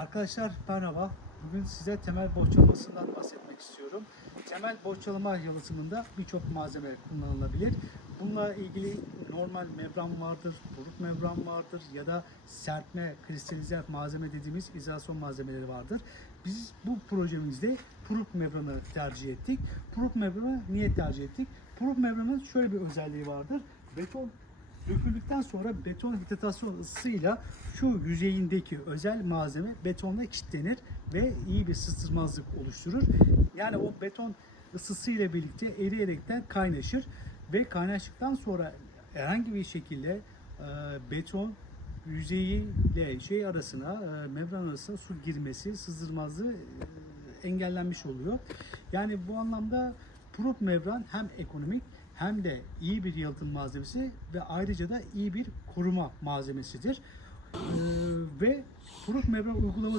Arkadaşlar merhaba. Bugün size temel bohçalamasından bahsetmek istiyorum. Temel bohçalama yalıtımında birçok malzeme kullanılabilir. Bununla ilgili normal membran vardır, buruk membran vardır ya da serpme, kristalize malzeme dediğimiz izolasyon malzemeleri vardır. Biz bu projemizde puruk membranı tercih ettik. Puruk membranı niye tercih ettik? Puruk membranın şöyle bir özelliği vardır. Beton döküldükten sonra beton hidratasyon ısısıyla şu yüzeyindeki özel malzeme betonla kilitlenir ve iyi bir sızdırmazlık oluşturur. Yani o beton ısısıyla birlikte eriyerekten kaynaşır ve kaynaştıktan sonra herhangi bir şekilde e, beton yüzeyiyle şey arasına, e, membran arasına su girmesi, sızdırmazlığı e, engellenmiş oluyor. Yani bu anlamda Prop membran hem ekonomik hem de iyi bir yalıtım malzemesi ve ayrıca da iyi bir koruma malzemesidir. Ee, ve Prop membran uygulaması